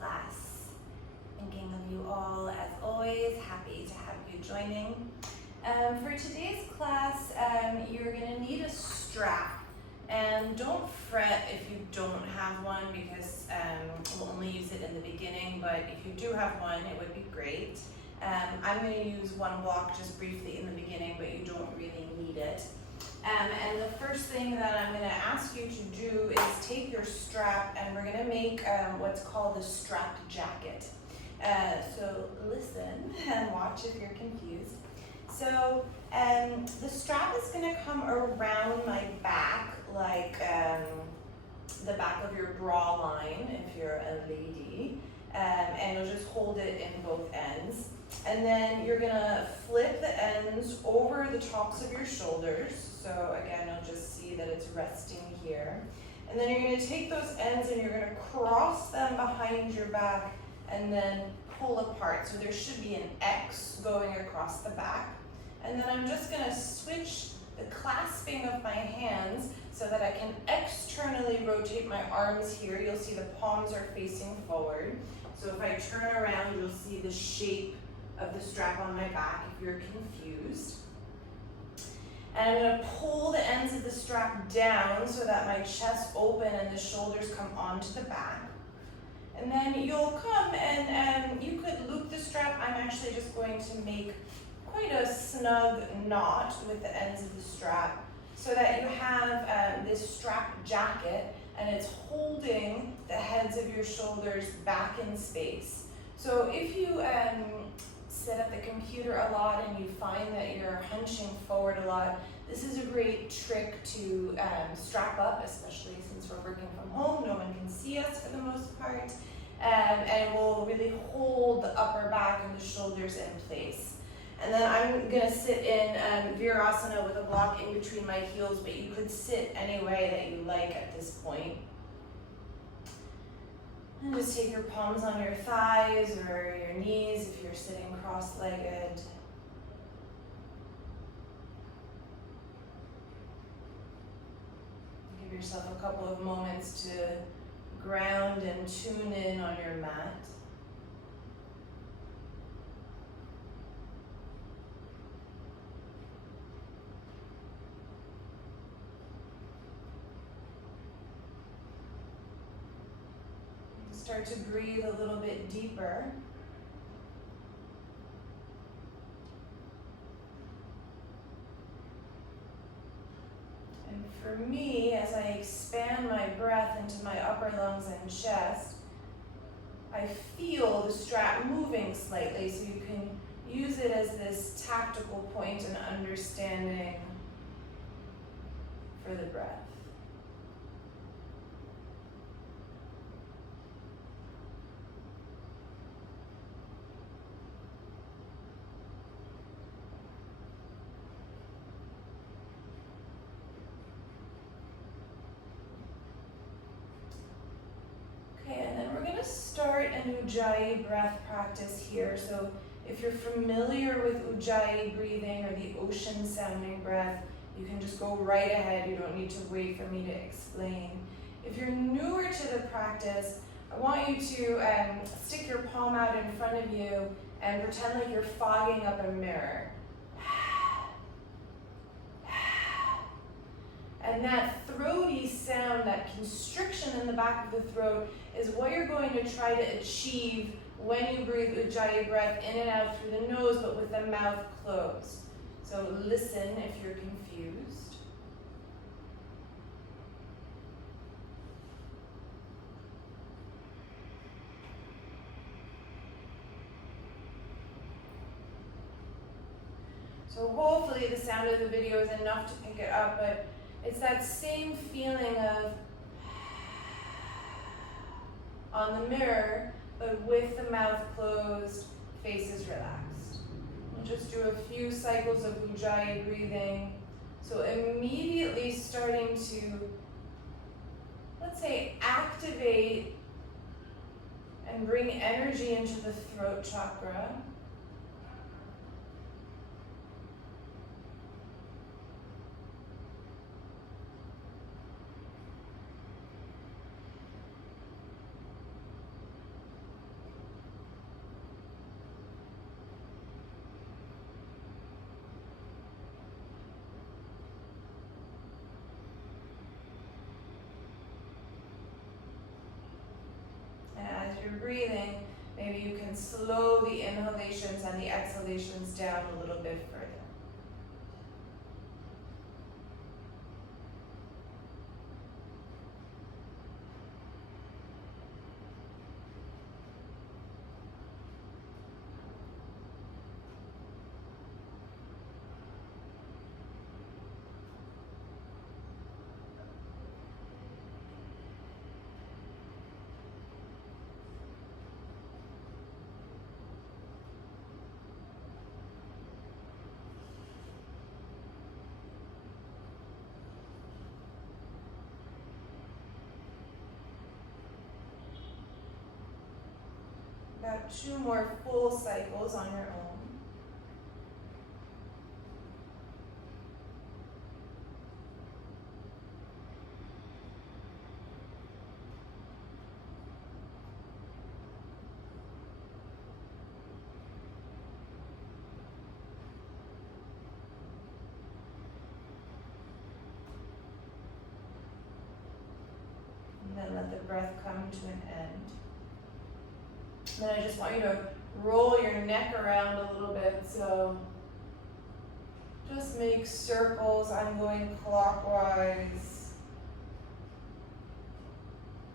class. Thinking of you all as always, happy to have you joining. For today's class, you're going to need a strap, and don't fret if you don't have one because we'll only use it in the beginning, but if you do have one, it would be great. I'm going to use one block just briefly in the beginning, but you don't really need it. And the first thing that I'm going to ask you to do is take your strap, and we're going to make what's called a strap jacket. So listen and watch if you're confused. So the strap is going to come around my back like the back of your bra line if you're a lady, and you'll just hold it in both ends. And then you're going to flip the ends over the tops of your shoulders. So again, you'll just see that it's resting here. And then you're going to take those ends and you're going to cross them behind your back and then pull apart. So there should be an X going across the back. And then I'm just going to switch the clasping of my hands so that I can externally rotate my arms here. You'll see the palms are facing forward. So if I turn around, you'll see the shape of the strap on my back if you're confused. And I'm going to pull the ends of the strap down so that my chest open and the shoulders come onto the back. And then you'll come and you could loop the strap. I'm actually just going to make quite a snug knot with the ends of the strap so that you have this strap jacket and it's holding the heads of your shoulders back in space. So if you sit at the computer a lot and you find that you're hunching forward a lot, this is a great trick to strap up, especially since we're working from home. No one can see us for the most part. And it will really hold the upper back and the shoulders in place. And then I'm going to sit in virasana with a block in between my heels, but you could sit any way that you like at this point. And just take your palms on your thighs or your knees if you're sitting cross-legged. Give yourself a couple of moments to ground and tune in on your mat. Start to breathe a little bit deeper. And for me, as I expand my breath into my upper lungs and chest, I feel the strap moving slightly, so you can use it as this tactical point and understanding for the breath. Start an Ujjayi breath practice here. So if you're familiar with Ujjayi breathing or the ocean sounding breath, you can just go right ahead. You don't need to wait for me to explain. If you're newer to the practice, I want you to stick your palm out in front of you and pretend like you're fogging up a mirror. And that throaty sound, that constriction in the back of the throat, is what you're going to try to achieve when you breathe Ujjayi breath in and out through the nose, but with the mouth closed. So listen if you're confused. So hopefully the sound of the video is enough to pick it up, but it's that same feeling of on the mirror, but with the mouth closed, faces relaxed. We'll just do a few cycles of Ujjayi breathing. So immediately starting to, let's say, activate and bring energy into the throat chakra. you're breathing, maybe you can slow the inhalations and the exhalations down a little bit further. About 2 more full cycles on your own. And then let the breath come to an end. And then I just want you to roll your neck around a little bit, so just make circles. I'm going clockwise.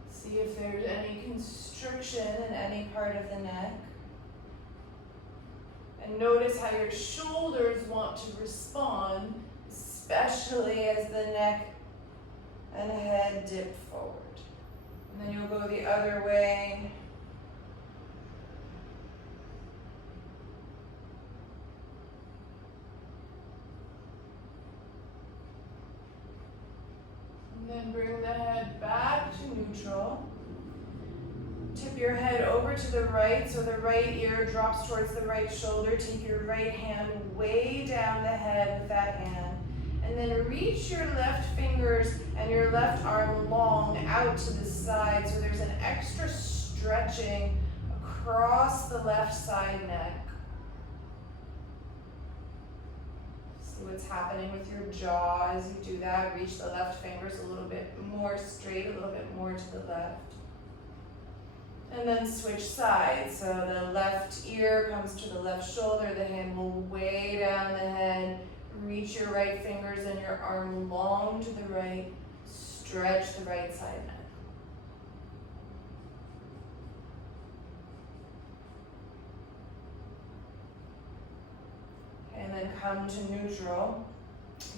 See if there's any constriction in any part of the neck. And notice how your shoulders want to respond, especially as the neck and head dip forward. And then you'll go the other way. And then bring the head back to neutral. Tip your head over to the right, so the right ear drops towards the right shoulder. Take your right hand way down the head with that hand. And then reach your left fingers and your left arm long out to the side, so there's an extra stretching across the left side neck. See what's happening with your jaw as you do that. Reach the left fingers a little bit more straight, a little bit more to the left. And then switch sides. So the left ear comes to the left shoulder, the hand will way down the head. Reach your right fingers and your arm long to the right. Stretch the right side neck. And then come to neutral.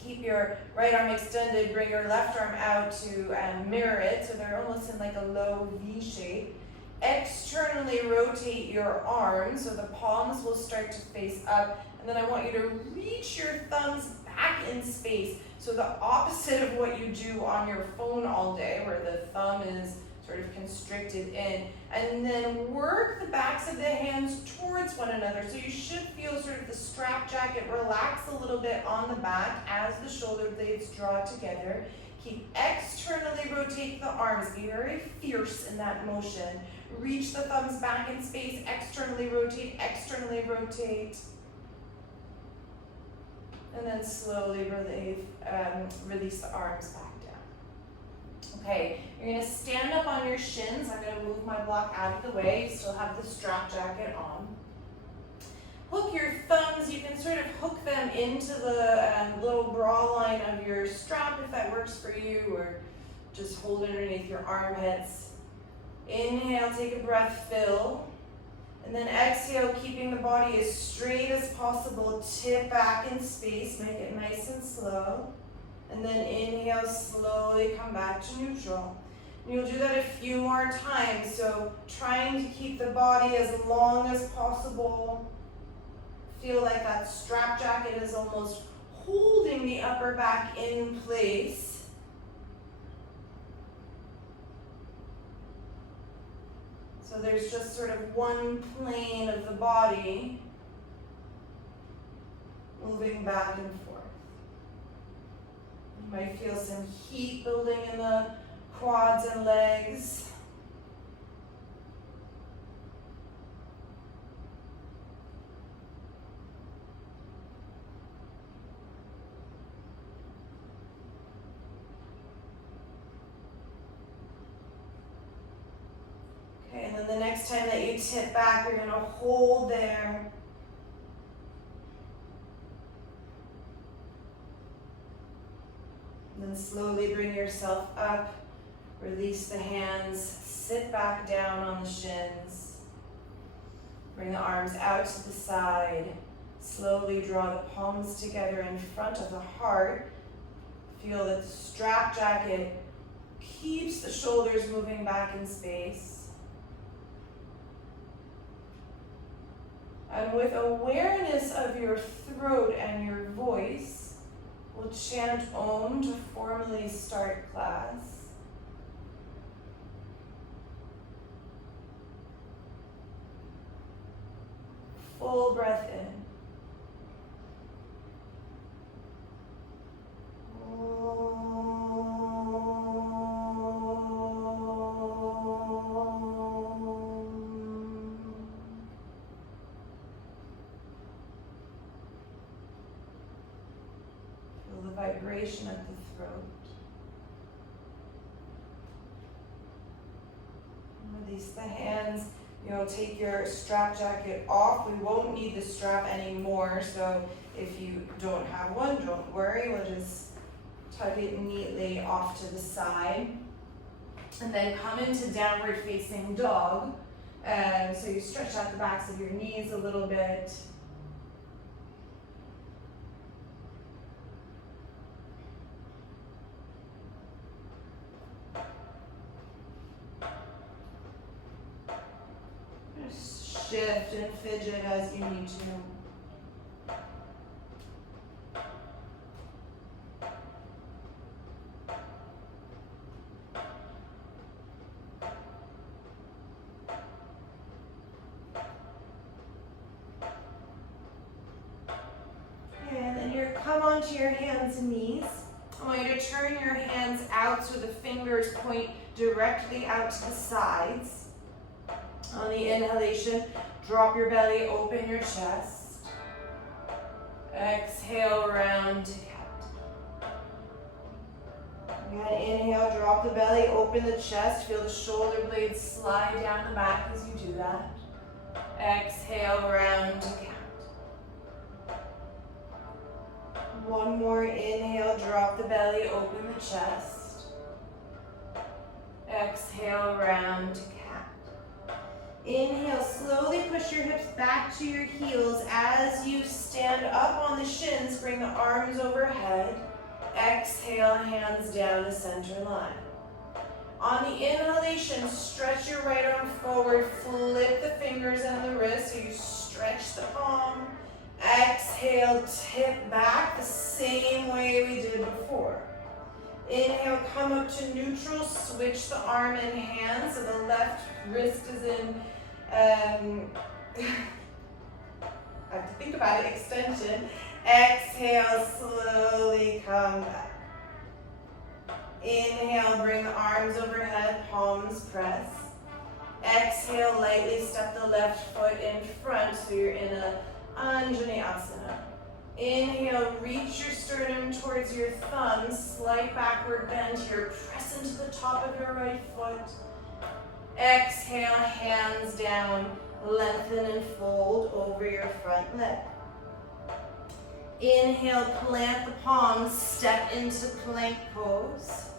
Keep your right arm extended, bring your left arm out to mirror it, so they're almost in like a low V shape. Externally rotate your arms, so the palms will start to face up, and then I want you to reach your thumbs back in space. So the opposite of what you do on your phone all day, where the thumb is sort of constricted in, and then work the backs of the hands towards one another. So you should feel sort of the strap jacket relax a little bit on the back as the shoulder blades draw together. Keep externally rotate the arms, be very fierce in that motion. Reach the thumbs back in space, externally rotate, and then slowly release the arms back down. Okay, you're gonna stand up on your shins. I'm gonna move my block out of the way. You still have the strap jacket on. Hook your thumbs, you can sort of hook them into the little bra line of your strap if that works for you, or just hold it underneath your armpits. Inhale, take a breath, fill. And then exhale, keeping the body as straight as possible. Tip back in space, make it nice and slow. And then inhale, slowly come back to neutral. And you'll do that a few more times. So trying to keep the body as long as possible. Feel like that strap jacket is almost holding the upper back in place. So there's just sort of one plane of the body moving back and forth. You might feel some heat building in the quads and legs. And then the next time that you tip back, you're going to hold there. And then slowly bring yourself up. Release the hands. Sit back down on the shins. Bring the arms out to the side. Slowly draw the palms together in front of the heart. Feel that the strap jacket keeps the shoulders moving back in space. And with awareness of your throat and your voice, we'll chant Om to formally start class. Full breath in. Feel the vibration at the throat. Release the hands. Take your strap jacket off. We won't need the strap anymore, so if you don't have one, don't worry. We'll just tuck it neatly off to the side. And then come into downward facing dog. So you stretch out the backs of your knees a little bit. Shift and fidget as you need to. And then come onto your hands and knees. I want you to turn your hands out so the fingers point directly out to the sides. On the inhalation, drop your belly, open your chest. Exhale, round to cat. Again, inhale, drop the belly, open the chest. Feel the shoulder blades slide down the back as you do that. Exhale, round to cat. One more inhale, drop the belly, open the chest. Exhale, round to cat. Inhale, slowly push your hips back to your heels as you stand up on the shins. Bring the arms overhead. Exhale, hands down the center line. On the inhalation, stretch your right arm forward. Flip the fingers and the wrist so you stretch the palm. Exhale, tip back the same way we did before. Inhale, come up to neutral. Switch the arm and hand so the left wrist is in I have to think about it, extension. Exhale, slowly come back. Inhale, bring the arms overhead, palms press. Exhale, lightly step the left foot in front so you're in a Anjaneyasana. Inhale, reach your sternum towards your thumbs, slight backward bend here, press into the top of your right foot. Exhale, hands down, lengthen and fold over your front leg. Inhale, plant the palms, step into plank pose.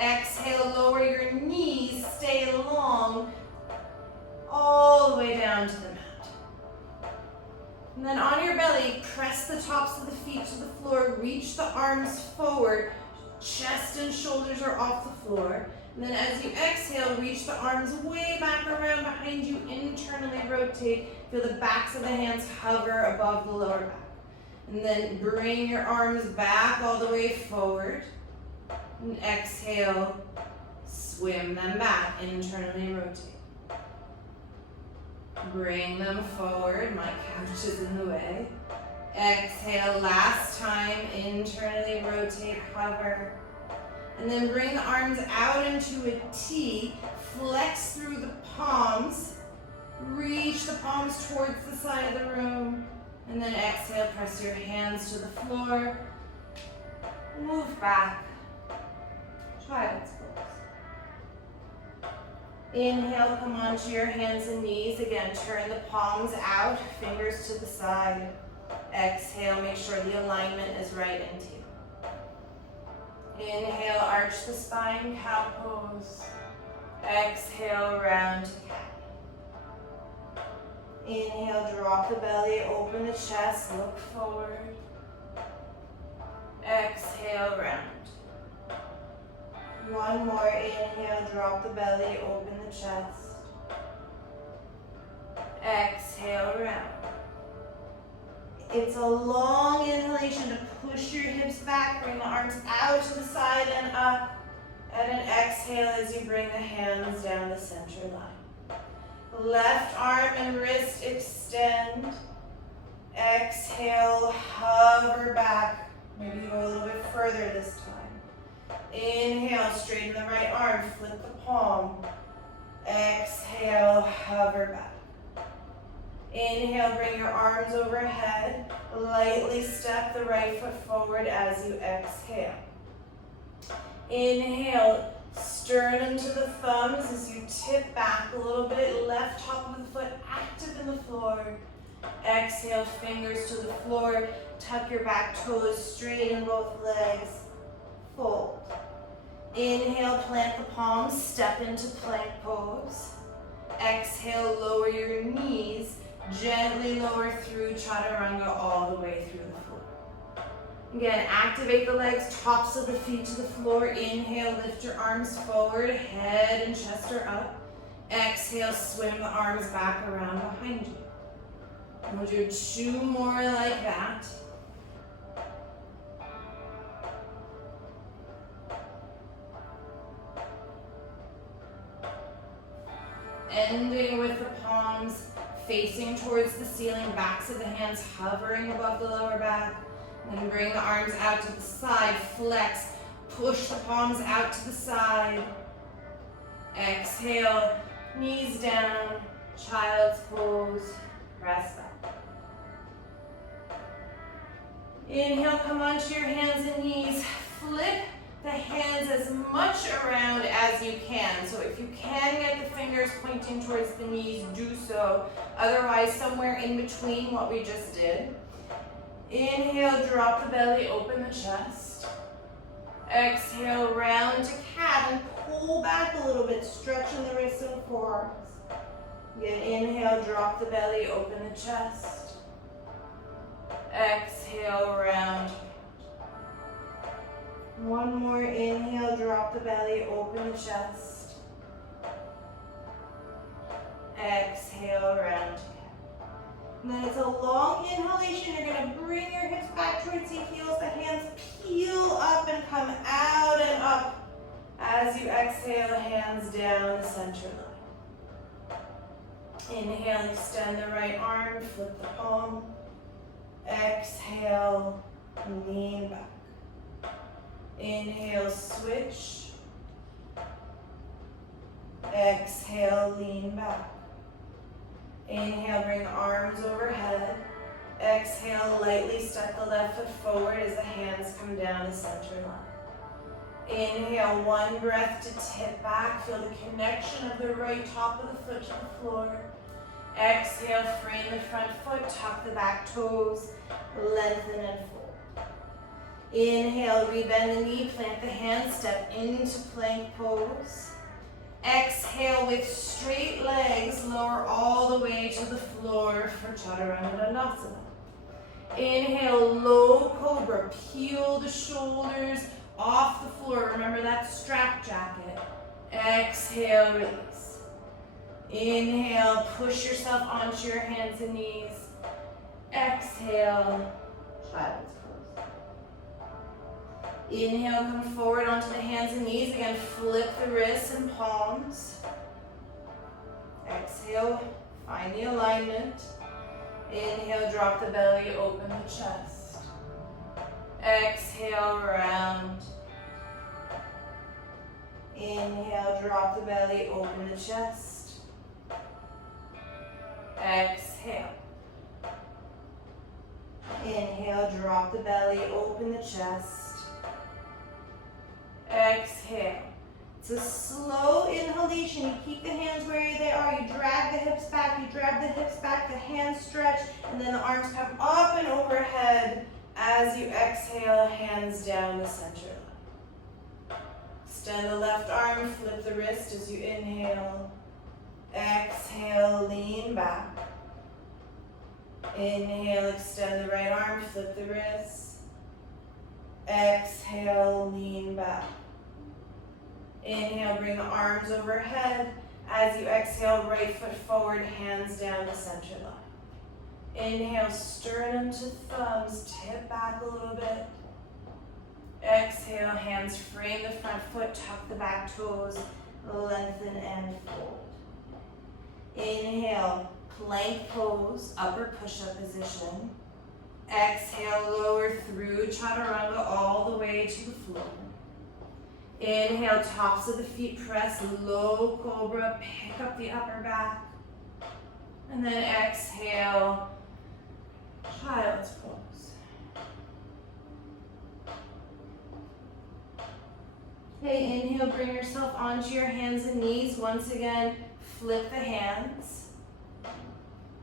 Exhale, lower your knees, stay long, all the way down to the mat. And then on your belly, press the tops of the feet to the floor, reach the arms forward, chest and shoulders are off the floor. And then as you exhale, reach the arms way back around behind you, internally rotate. Feel the backs of the hands hover above the lower back. And then bring your arms back all the way forward. And exhale, swim them back, internally rotate. Bring them forward, my couch is in the way. Exhale, last time, internally rotate, hover. And then bring the arms out into a T, flex through the palms, reach the palms towards the side of the room, and then exhale, press your hands to the floor, move back, child's pose. Inhale, come onto your hands and knees. Again, turn the palms out, fingers to the side. Exhale, make sure the alignment is right into you. Inhale, arch the spine, cow pose. Exhale, round to cat. Inhale, drop the belly, open the chest, look forward. Exhale, round. One more, inhale, drop the belly, open the chest. Exhale, round. It's a long inhalation to push your hips back, bring the arms out to the side and up. And an exhale as you bring the hands down the center line. Left arm and wrist extend. Exhale, hover back. Maybe go a little bit further this time. Inhale, straighten the right arm, flip the palm. Exhale, hover back. Inhale, bring your arms overhead. Lightly step the right foot forward as you exhale. Inhale, sternum to the thumbs as you tip back a little bit. Left top of the foot active in the floor. Exhale, fingers to the floor. Tuck your back toes, straighten both legs. Fold. Inhale, plant the palms, step into plank pose. Exhale, lower your knees. Gently lower through chaturanga all the way through the floor. Again, activate the legs, tops of the feet to the floor. Inhale, lift your arms forward, head and chest are up. Exhale, swim the arms back around behind you. And we'll do 2 more like that. Ending with the palms facing towards the ceiling, backs of the hands hovering above the lower back. Then bring the arms out to the side, flex, push the palms out to the side. Exhale, knees down, child's pose, press back. Inhale, come onto your hands and knees, flip the hands as much around as you can. So if you can get the fingers pointing towards the knees, do so. Otherwise, somewhere in between what we just did. Inhale, drop the belly, open the chest. Exhale, round to cat and pull back a little bit, stretching the wrists and forearms. Again, inhale, drop the belly, open the chest. Exhale, round. One more, inhale, drop the belly, open the chest. Exhale, round. And then it's a long inhalation. You're going to bring your hips back towards your heels. The hands peel up and come out and up. As you exhale, hands down the center line. Inhale, extend the right arm, flip the palm. Exhale, lean back. Inhale, switch. Exhale, lean back. Inhale, bring the arms overhead. Exhale, lightly step the left foot forward as the hands come down the center line. Inhale, one breath to tip back. Feel the connection of the right top of the foot to the floor. Exhale, frame the front foot, tuck the back toes, lengthen and fold. Inhale, rebend the knee, plant the hands, step into plank pose. Exhale, with straight legs, lower all the way to the floor for Chaturanga Dandasana. Inhale, low cobra, peel the shoulders off the floor. Remember that strap jacket. Exhale, release. Inhale, push yourself onto your hands and knees. Exhale, child's pose. Inhale, come forward onto the hands and knees. Again, flip the wrists and palms. Exhale, find the alignment. Inhale, drop the belly, open the chest. Exhale, round. Inhale, drop the belly, open the chest. Exhale. Inhale, drop the belly, open the chest. Exhale. It's a slow inhalation, you keep the hands where they are, you drag the hips back, you drag the hips back, the hands stretch, and then the arms come up and overhead as you exhale, hands down the center line. Extend the left arm, flip the wrist as you inhale. Exhale, lean back. Inhale, extend the right arm, flip the wrist. Exhale, lean back. Inhale, bring the arms overhead. As you exhale, right foot forward, hands down the center line. Inhale, sternum to thumbs, tip back a little bit. Exhale, hands frame the front foot, tuck the back toes, lengthen and fold. Inhale, plank pose, upper push-up position. Exhale, lower through chaturanga all the way to the floor. Inhale, tops of the feet press, low cobra, pick up the upper back. And then exhale, child's pose. Okay, inhale, bring yourself onto your hands and knees. Once again, flip the hands.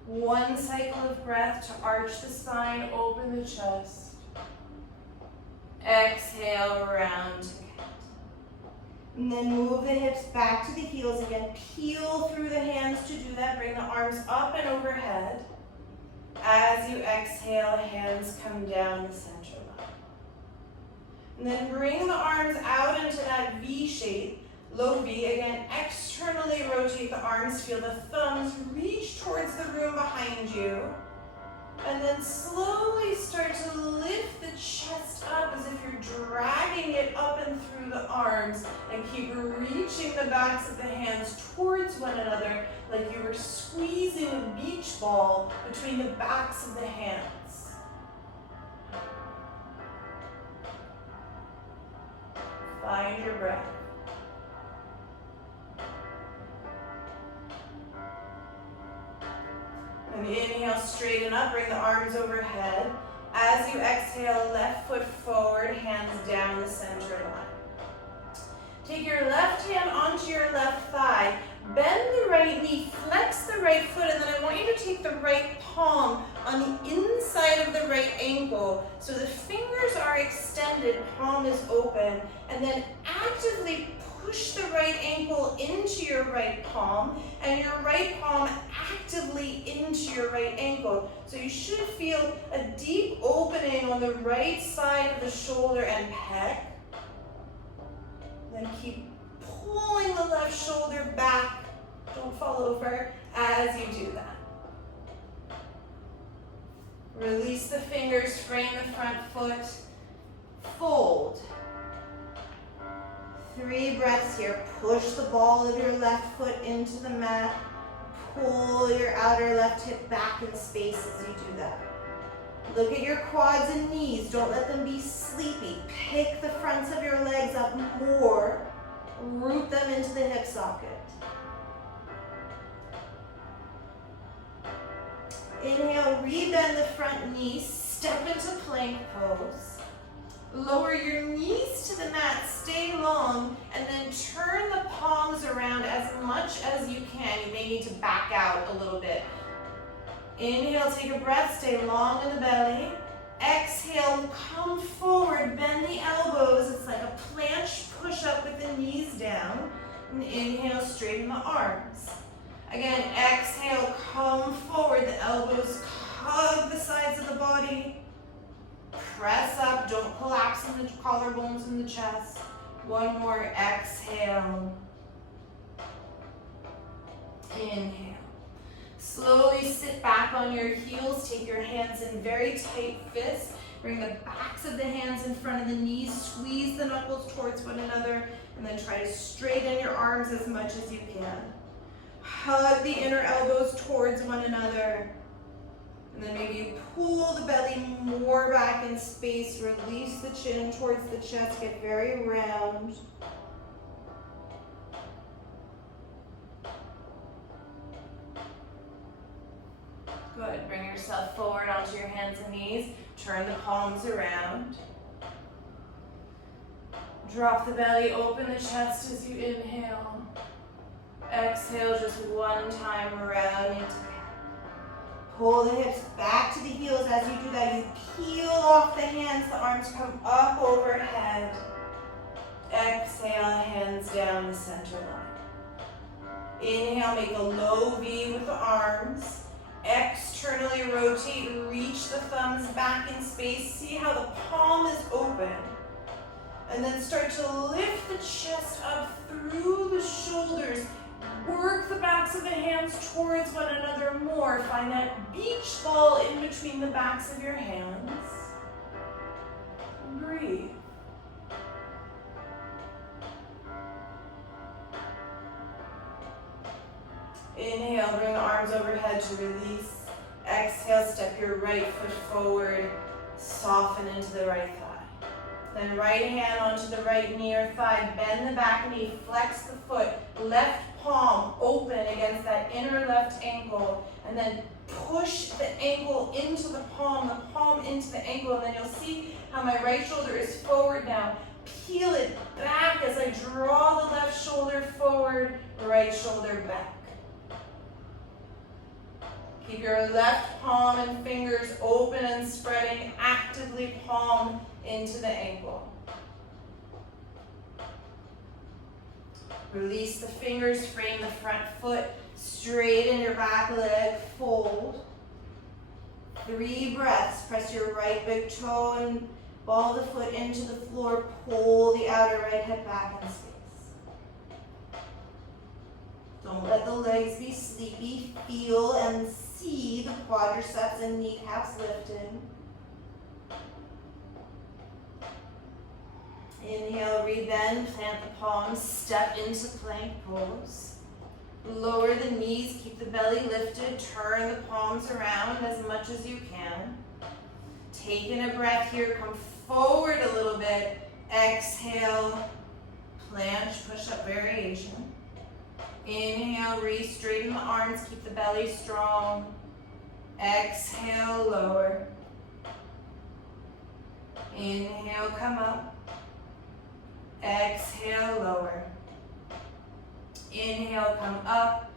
One cycle of breath to arch the spine, open the chest. Exhale, round to cat. And then move the hips back to the heels again. Peel through the hands to do that. Bring the arms up and overhead. As you exhale, hands come down the center line. And then bring the arms out into that V shape. Low V, again, externally rotate the arms, feel the thumbs reach towards the room behind you. And then slowly start to lift the chest up as if you're dragging it up and through the arms, and keep reaching the backs of the hands towards one another like you were squeezing a beach ball between the backs of the hands. Find your breath. And inhale, straighten up, bring the arms overhead. As you exhale, left foot forward, hands down the center line. Take your left hand onto your left thigh, bend the right knee, flex the right foot, and then I want you to take the right palm on the inside of the right ankle. So the fingers are extended, palm is open, and then actively push the right ankle into your right palm, and your right palm actively into your right ankle. So you should feel a deep opening on the right side of the shoulder and pec. Then keep pulling the left shoulder back. Don't fall over as you do that. Release the fingers, frame the front foot, fold. 3 breaths here. Push the ball of your left foot into the mat. Pull your outer left hip back in space as you do that. Look at your quads and knees. Don't let them be sleepy. Pick the fronts of your legs up more. Root them into the hip socket. Inhale, rebend the front knee. Step into plank pose. Lower your knees to the mat, stay long, and then turn the palms around as much as you can. You may need to back out a little bit. Inhale, take a breath, stay long in the belly. Exhale, come forward, bend the elbows. It's like a planche push-up with the knees down. And inhale, straighten the arms. Again, exhale, come forward, the elbows hug the sides of the body. Press up, don't collapse in the collarbones in the chest. One more, exhale. Inhale. Slowly sit back on your heels, take your hands in very tight fists. Bring the backs of the hands in front of the knees, squeeze the knuckles towards one another, and then try to straighten your arms as much as you can. Hug the inner elbows towards one another. And then maybe you pull the belly more back in space, release the chin towards the chest, get very round. Good, bring yourself forward onto your hands and knees, turn the palms around. Drop the belly, open the chest as you inhale. Exhale just one time, rounding to pull the hips back to the heels. As you do that, you peel off the hands, the arms come up overhead. Exhale, hands down the center line. Inhale, make a low V with the arms. Externally rotate, reach the thumbs back in space. See how the palm is open. And then start to lift the chest up through the shoulders. Work the backs of the hands towards one another more. Find that beach ball in between the backs of your hands. Breathe. Inhale, bring the arms overhead to release. Exhale, step your right foot forward. Soften into the right thigh. Then right hand onto the right knee or thigh. Bend the back knee, flex the foot. Left palm open against that inner left ankle. And then push the ankle into the palm into the ankle. And then you'll see how my right shoulder is forward now. Peel it back as I draw the left shoulder forward, right shoulder back. Keep your left palm and fingers open and spreading, actively palm into the ankle. Release the fingers, frame the front foot, straighten your back leg, fold. 3 breaths, press your right big toe and ball the foot into the floor, pull the outer right hip back in space. Don't let the legs be sleepy, feel and see the quadriceps and kneecaps lifting. Inhale, rebend, plant the palms, step into plank pose. Lower the knees, keep the belly lifted, turn the palms around as much as you can. Taking a breath here, come forward a little bit. Exhale, planche, push-up variation. Inhale, re-straighten the arms, keep the belly strong. Exhale, lower. Inhale, come up. Exhale, lower. Inhale, come up.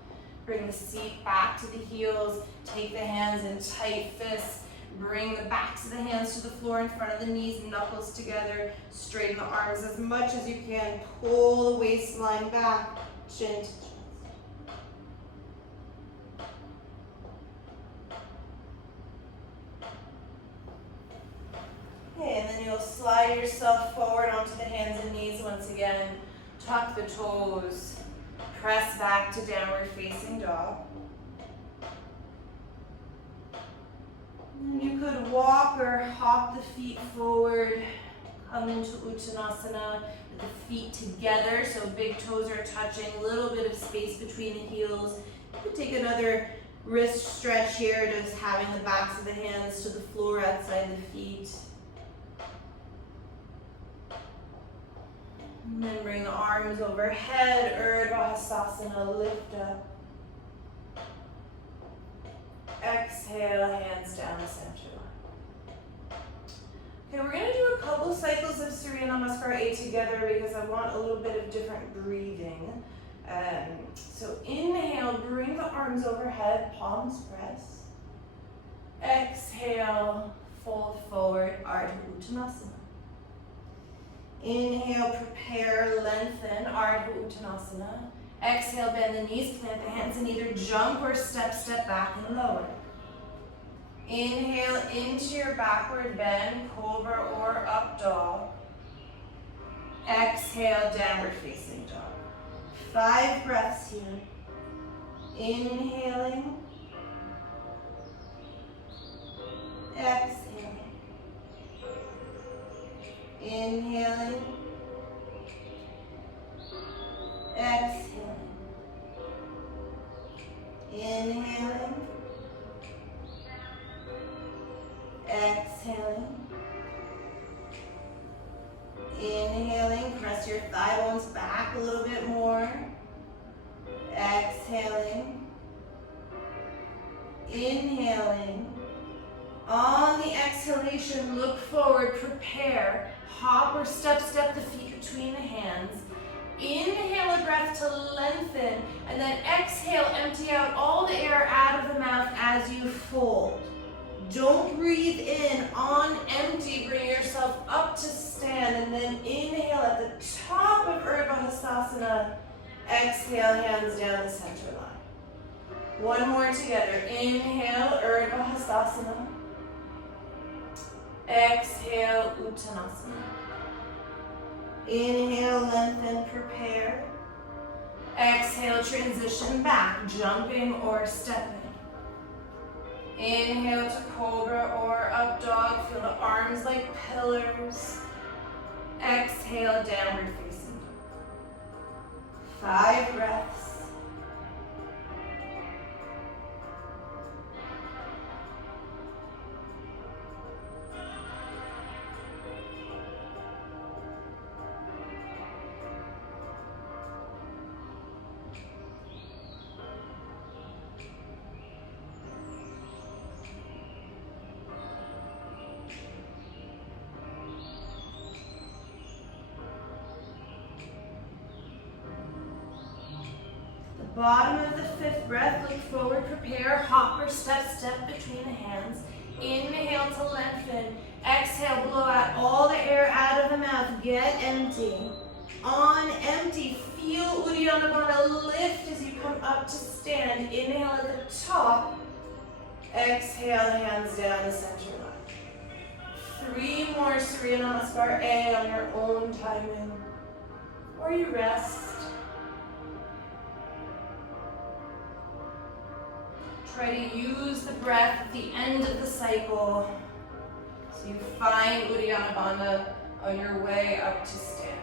Bring the seat back to the heels. Take the hands in tight fists. Bring the backs of the hands to the floor in front of the knees, knuckles together. Straighten the arms as much as you can. Pull the waistline back, chin to chest. Okay, and then you'll slide yourself forward onto the hands and knees once again. Tuck the toes. Press back to downward facing dog. And you could walk or hop the feet forward. Come into Uttanasana with the feet together, so big toes are touching, a little bit of space between the heels. You could take another wrist stretch here, just having the backs of the hands to the floor outside the feet. And then bring the arms overhead, Urdhva Hastasana, lift up. Exhale, hands down the center line. Okay, we're gonna do a couple cycles of Surya Namaskar 8 together because I want a little bit of different breathing. So inhale, bring the arms overhead, palms press. Exhale, fold forward, Ardha Uttanasana. Inhale, prepare, lengthen, Ardha Uttanasana. Exhale, bend the knees, plant the hands, and either jump or step back and lower. Inhale into your backward bend, cobra or up dog. Exhale, downward facing dog. 5 breaths here. Inhaling. Exhaling. Inhaling. Exhaling. Inhaling. Exhaling. Inhaling, press your thigh bones back a little bit more. Exhaling. Inhaling. On the exhalation, look forward, prepare. Hop or step the feet between the hands. Inhale a breath breath to lengthen, and then exhale, empty out all the air out of the mouth as you fold. Don't breathe in on empty, bring yourself up to stand, and then inhale at the top of Urdhva Hastasana. Exhale, hands down the center line. One more together. Inhale, Urdhva Hastasana. Exhale, Uttanasana. Inhale, lengthen, prepare. Exhale, transition back, jumping or stepping. Inhale to cobra or up dog. Feel the arms like pillars. Exhale, downward facing dog. 5 breaths. Bottom of the 5th breath, look forward, prepare, hop or step, step between the hands. Inhale to lengthen. Exhale, blow out all the air out of the mouth. Get empty. On empty, feel Uddiyana Bandha lift as you come up to stand. Inhale at the top. Exhale, hands down the center line. 3 more Surya Namaskar A on your own timing. Or you rest. Try to use the breath at the end of the cycle so you find Uddiyana Bandha on your way up to stand.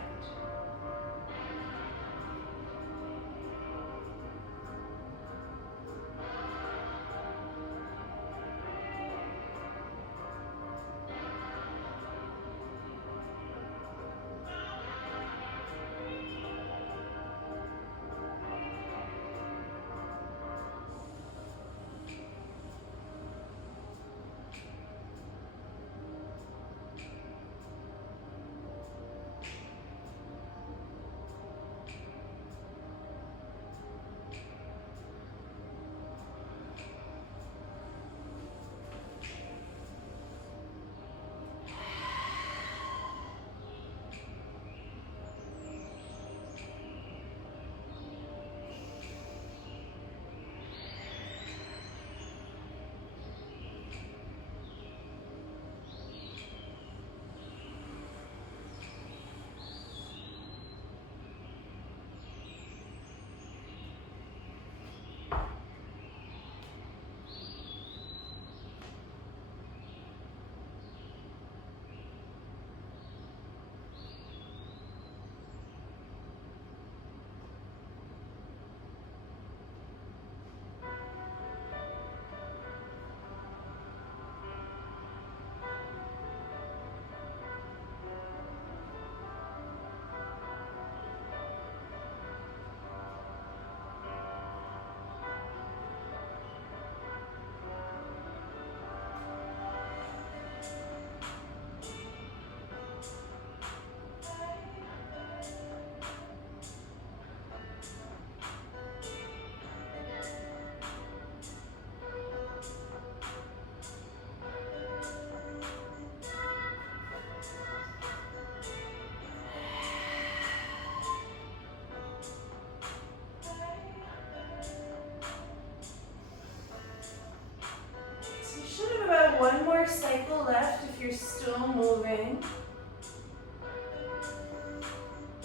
One more cycle left if you're still moving.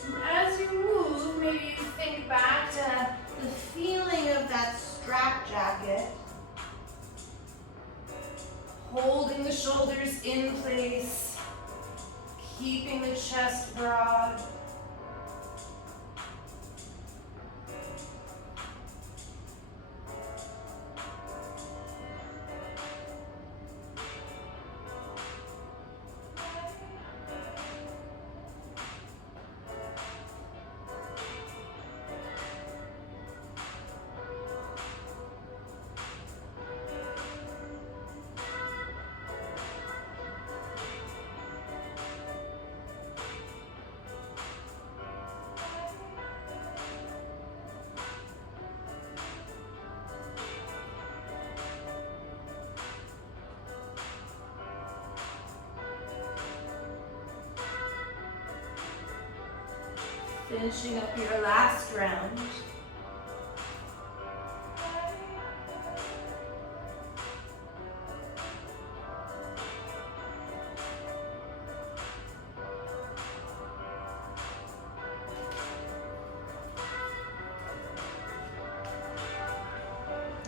And as you move, maybe you think back to the feeling of that strap jacket. Holding the shoulders in place, keeping the chest broad. Finishing up your last round.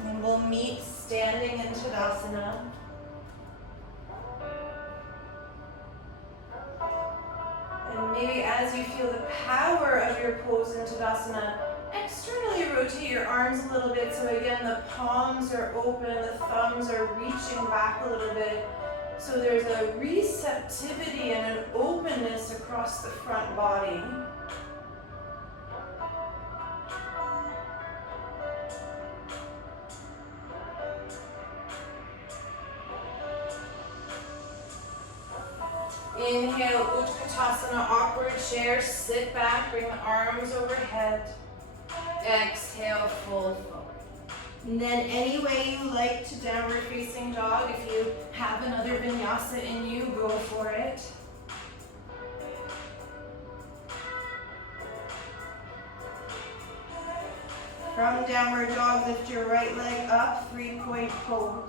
And we'll meet standing in Tadasana. And maybe as you feel the power of your pose in Tadasana, externally rotate your arms a little bit. So again, the palms are open, the thumbs are reaching back a little bit. So there's a receptivity and an openness across the front body. Inhale, Utkatasana, awkward chair, sit back, bring the arms overhead. Exhale, fold forward. And then any way you like to downward facing dog, if you have another vinyasa in you, go for it. From downward dog, lift your right leg up, 3-point pose.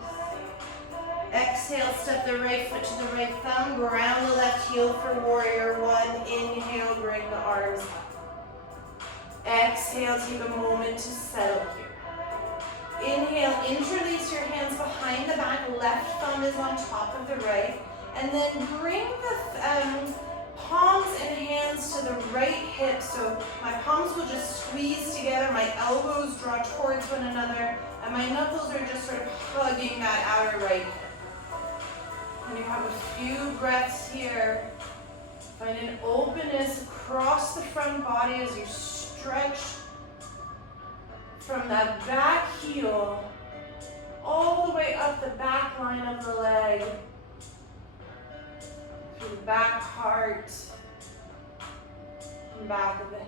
Exhale, step the right foot to the right thumb, ground the left heel for warrior one. Inhale, bring the arms up. Exhale, take a moment to settle here. Inhale, interlace your hands behind the back, left thumb is on top of the right, and then bring the palms and hands to the right hip. So my palms will just squeeze together, my elbows draw towards one another, and my knuckles are just sort of hugging that outer right hip. And you have a few breaths here. Find an openness across the front body as you stretch from that back heel all the way up the back line of the leg, through the back heart, and back of the head.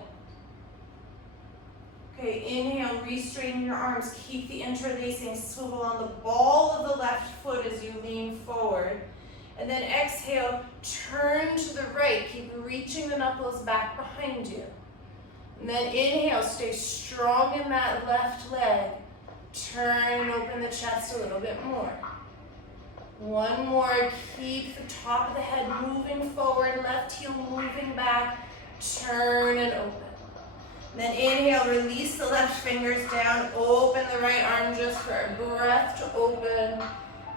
Okay, inhale, re-straighten your arms. Keep the interlacing, swivel on the ball of the left foot as you lean forward. And then exhale, turn to the right. Keep reaching the knuckles back behind you. And then inhale, stay strong in that left leg. Turn and open the chest a little bit more. One more, keep the top of the head moving forward, left heel moving back. Turn and open. Then inhale, release the left fingers down, open the right arm just for a breath to open.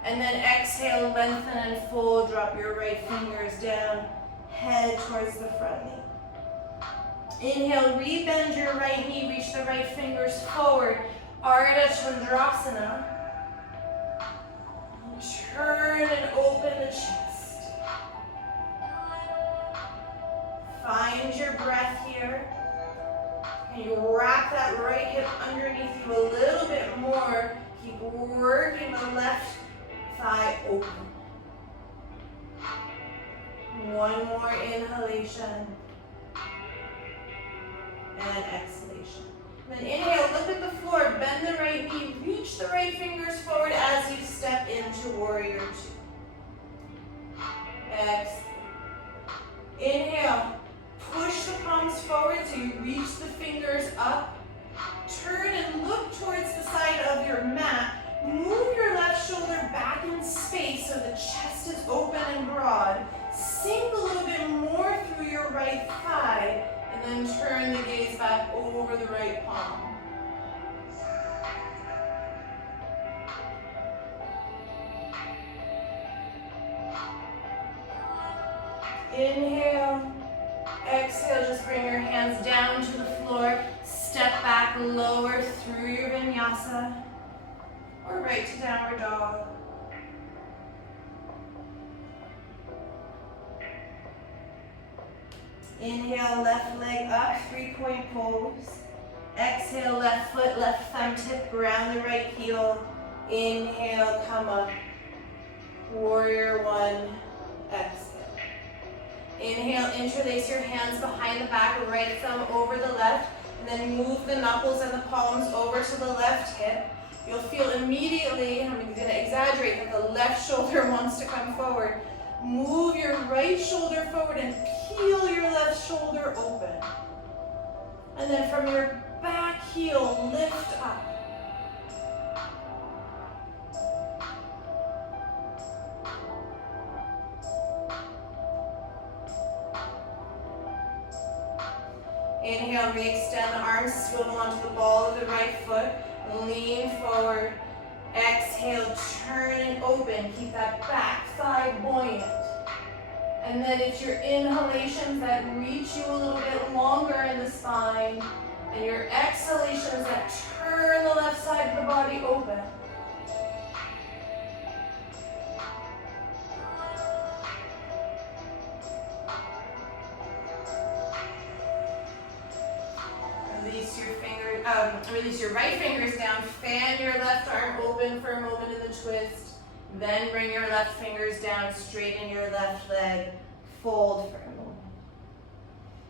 And then exhale, lengthen and fold, drop your right fingers down, head towards the front knee. Inhale, rebend your right knee, reach the right fingers forward, Ardha Chandrasana. Turn and open the chest. Find your breath here. And you wrap that right hip underneath you a little bit more. Keep working the left thigh open. One more inhalation and exhalation. Then inhale, look at the floor, bend the right knee, reach the right fingers forward as you step into warrior two. Exhale. Inhale, push the palms forward so you reach the fingers up. Turn and look towards the side of your mat. Move your left shoulder back in space so the chest is open and broad. Sink a little bit more through your right thigh, and then turn the gaze back over the right palm. Inhale. Exhale, just bring your hands down to the floor. Step back, lower through your vinyasa. Or right to downward dog. Inhale, left leg up, 3-point pose. Exhale, left foot, left thumb tip, ground the right heel. Inhale, come up. Warrior one, exhale. Inhale, interlace your hands behind the back, right thumb over the left, and then move the knuckles and the palms over to the left hip. You'll feel immediately, I'm going to exaggerate, that the left shoulder wants to come forward. Move your right shoulder forward and peel your left shoulder open. And then from your back heel, lift up. Inhale, re-extend the arms, swivel onto the ball of the right foot, lean forward. Exhale, turn and open. Keep that back thigh buoyant. And then it's your inhalations that reach you a little bit longer in the spine, and your exhalations that turn the left side of the body open. Release your right fingers down, fan your left arm open for a moment in the twist, then bring your left fingers down, straighten your left leg, fold for a moment.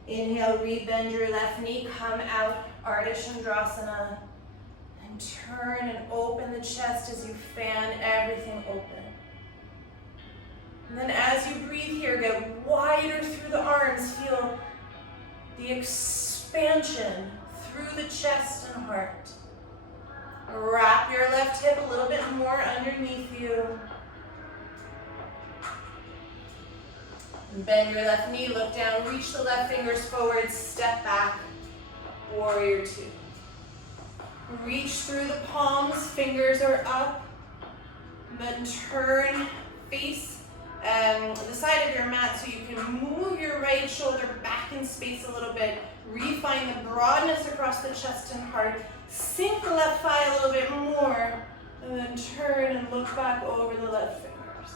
Inhale, rebend your left knee, come out, Ardha Chandrasana, and turn and open the chest as you fan everything open. And then as you breathe here, get wider through the arms, feel the expansion through the chest and heart. Wrap your left hip a little bit more underneath you. Bend your left knee, look down, reach the left fingers forward, step back, warrior two. Reach through the palms, fingers are up, then turn, face the side of your mat so you can move your right shoulder back in space a little bit. Refine the broadness across the chest and heart. Sink the left thigh a little bit more, and then turn and look back over the left fingers.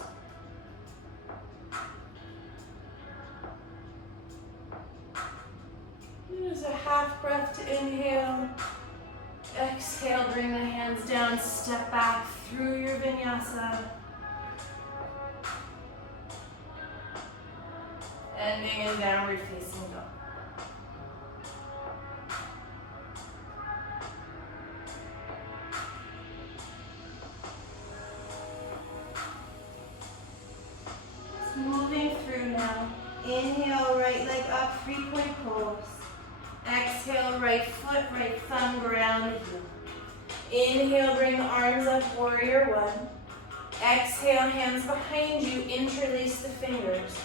Use a half breath to inhale. Exhale, bring the hands down, step back through your vinyasa. Ending in downward facing dog. Just moving through now. Inhale, right leg up, 3-point pose. Exhale, right foot, right thumb, ground heel. Inhale, bring the arms up, warrior one. Exhale, hands behind you, interlace the fingers.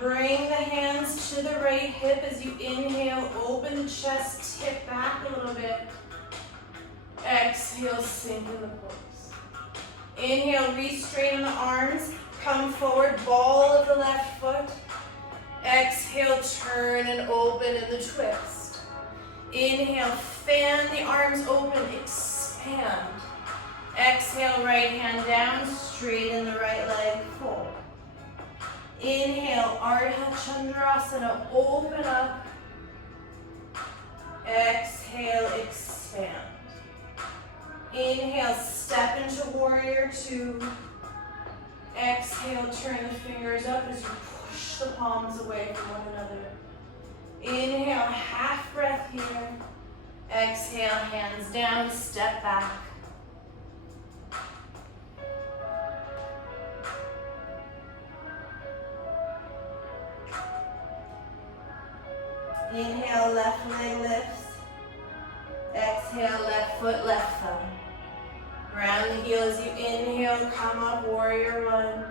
Bring the hands to the right hip as you inhale, open the chest, tip back a little bit. Exhale, sink in the pose. Inhale, re-straighten the arms, come forward, ball of the left foot. Exhale, turn and open in the twist. Inhale, fan the arms open, expand. Exhale, right hand down, straighten the right leg, fold. Inhale, Ardha Chandrasana, open up. Exhale, expand. Inhale, step into warrior two. Exhale, turn the fingers up as you push the palms away from one another. Inhale, half breath here. Exhale, hands down, step back. Inhale, left leg lifts. Exhale, left foot, left thumb. Ground the heel as you inhale, come up, warrior one.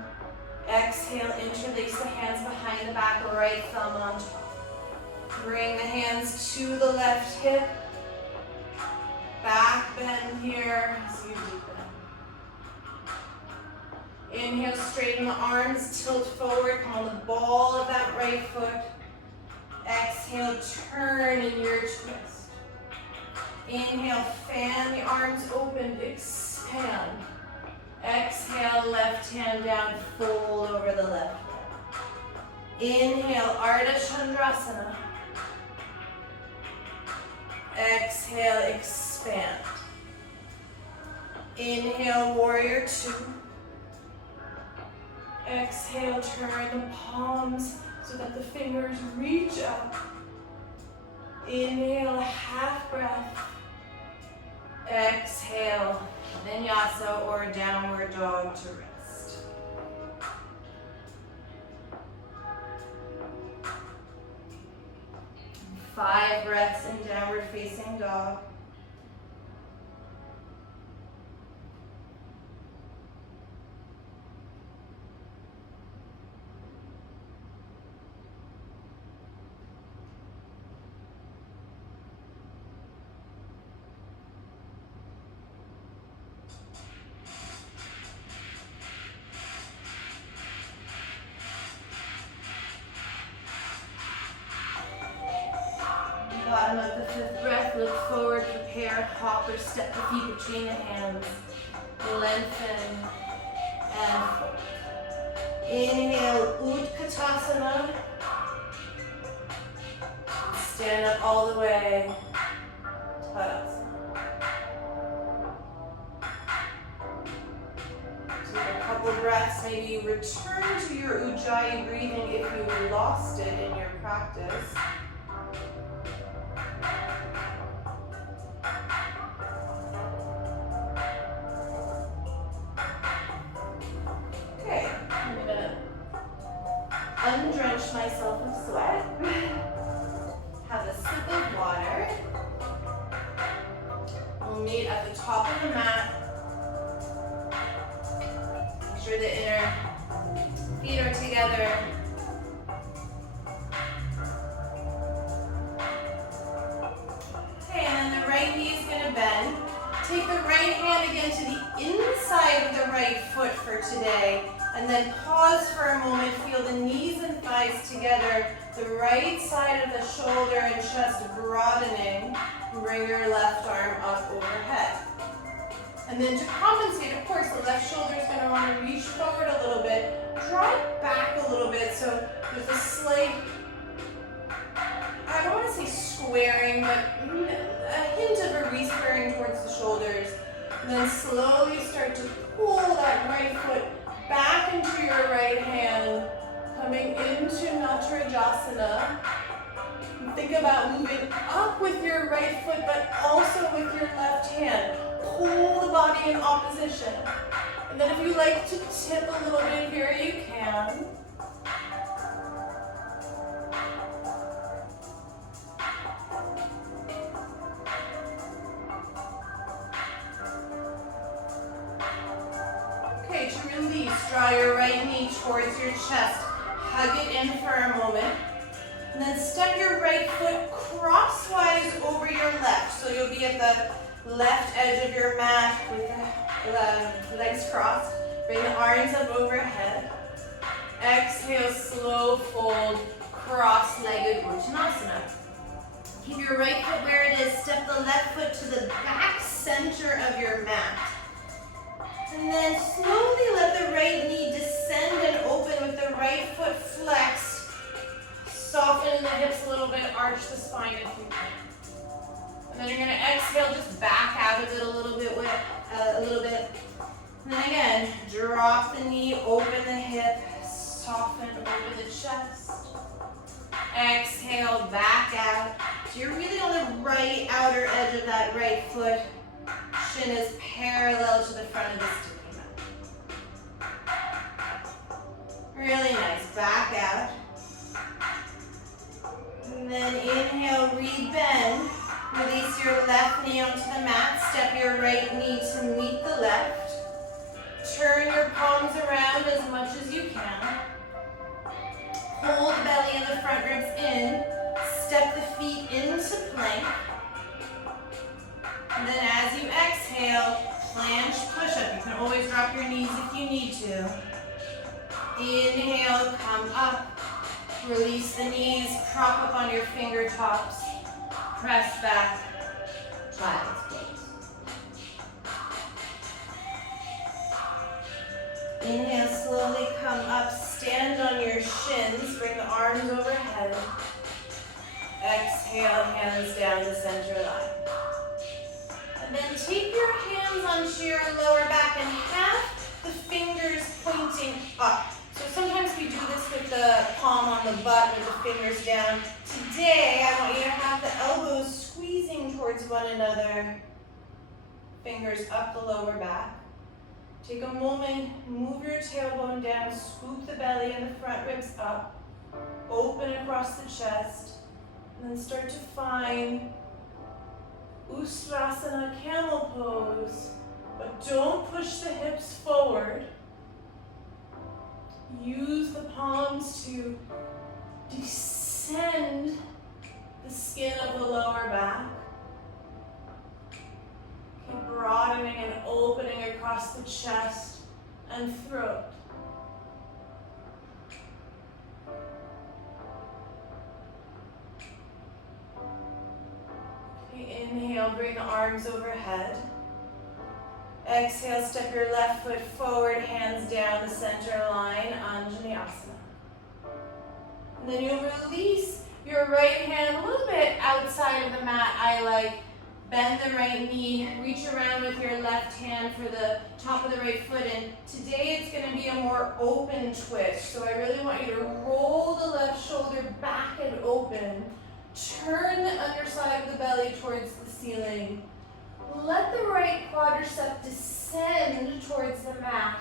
Exhale, interlace the hands behind the back, right thumb on top. Bring the hands to the left hip. Back bend here as you deepen. Inhale, straighten the arms, tilt forward, come on the ball of that right foot. Exhale, turn in your twist. Inhale, fan the arms open, expand. Exhale, left hand down, fold over the left leg. Inhale, Ardha Chandrasana. Exhale, expand. Inhale, warrior two. Exhale, turn the palms so that the fingers reach up. Inhale, half breath. Exhale, vinyasa or downward dog to rest. 5 breaths in downward facing dog. Bottom of the 5th breath, look forward, prepare, hop or step the feet between the hands. Lengthen and fold. Inhale, Utkatasana. Stand up all the way. Tadasana. Take a couple breaths, maybe return to your Ujjayi breathing if you lost it in your practice. Undrench myself in sweat. Have a sip of water. We'll meet at the top of the mat. Make sure the inner feet are together. Okay, and then the right knee is going to bend. Take the right hand again to the inside of the right foot for today. And then pause for a moment, feel the knees and thighs together, the right side of the shoulder and chest broadening, and bring your left arm up overhead. And then to compensate, of course, the left shoulder is going to want to reach forward a little bit, draw it back a little bit, so there's a slight, I don't want to say squaring, but a hint of a re-squaring towards the shoulders. And then slowly start to pull that right foot back into your right hand, coming into Natarajasana. Think about moving up with your right foot, but also with your left hand. Pull the body in opposition. And then if you like to tip a little bit here, you can. To release, draw your right knee towards your chest. Hug it in for a moment. And then step your right foot crosswise over your left. So you'll be at the left edge of your mat with the legs crossed. Bring the arms up overhead. Exhale, slow fold, cross-legged Uttanasana. Keep your right foot where it is. Step the left foot to the back center of your mat. And then slowly let the right knee descend and open with the right foot flexed. Soften the hips a little bit, arch the spine if you can. And then you're going to exhale, just back out of it a little bit. And then again, drop the knee, open the hip, soften over the chest. Exhale, back out. So you're really on the right outer edge of that right foot. Shin is parallel to the front of the sticky mat. Really nice. Back out. And then inhale, rebend. Release your left knee onto the mat. Step your right knee to meet the left. Turn your palms around as much as you can. Hold the belly and the front ribs in. Step the feet into plank. And then as you exhale, planche push-up. You can always drop your knees if you need to. Inhale, come up. Release the knees, prop up on your fingertips. Press back, child's pose. Inhale, slowly come up. Stand on your shins. Bring the arms overhead. Exhale, hands down the center line. And then take your hands onto your lower back and have the fingers pointing up. So sometimes we do this with the palm on the butt with the fingers down. Today, I want you to have the elbows squeezing towards one another. Fingers up the lower back. Take a moment, move your tailbone down, scoop the belly and the front ribs up. Open across the chest. And then start to find Ustrasana camel pose, but don't push the hips forward. Use the palms to descend the skin of the lower back. Keep broadening and opening across the chest and throat. Okay, inhale, bring the arms overhead. Exhale, step your left foot forward, hands down the center line, Anjali Asana. And then you'll release your right hand a little bit outside of the mat. I like bend the right knee, reach around with your left hand for the top of the right foot. And today it's going to be a more open twist. So I really want you to roll the left shoulder back and open. Turn the underside of the belly towards the ceiling. Let the right quadricep descend towards the mat,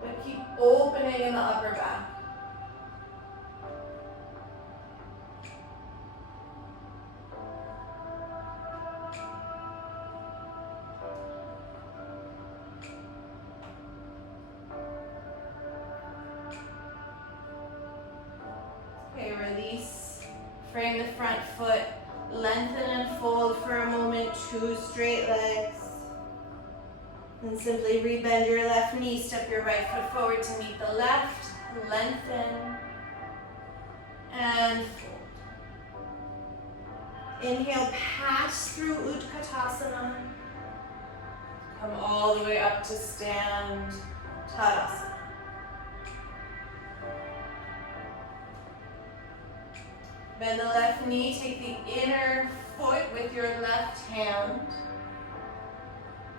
but keep opening in the upper back. Okay, release. Frame the front foot. Lengthen and fold for a moment, 2 straight legs. And simply rebend your left knee, step your right foot forward to meet the left, lengthen, and fold. Inhale, pass through Utkatasana. Come all the way up to stand Tadasana. Bend the left knee, take the inner foot with your left hand.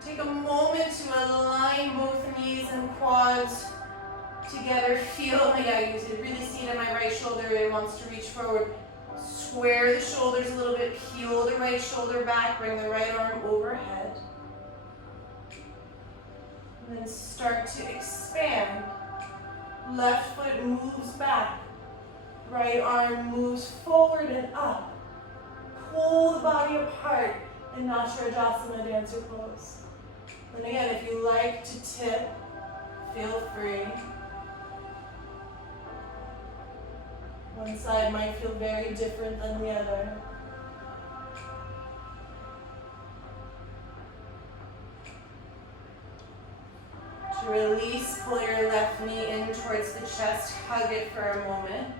Take a moment to align both knees and quads together. Feel, you can really see it in my right shoulder, it wants to reach forward. Square the shoulders a little bit, peel the right shoulder back, bring the right arm overhead. And then start to expand. Left foot moves back. Right arm moves forward and up. Pull the body apart in Natarajasana, dancer pose. And again, if you like to tip, feel free. One side might feel very different than the other. To release, pull your left knee in towards the chest, hug it for a moment.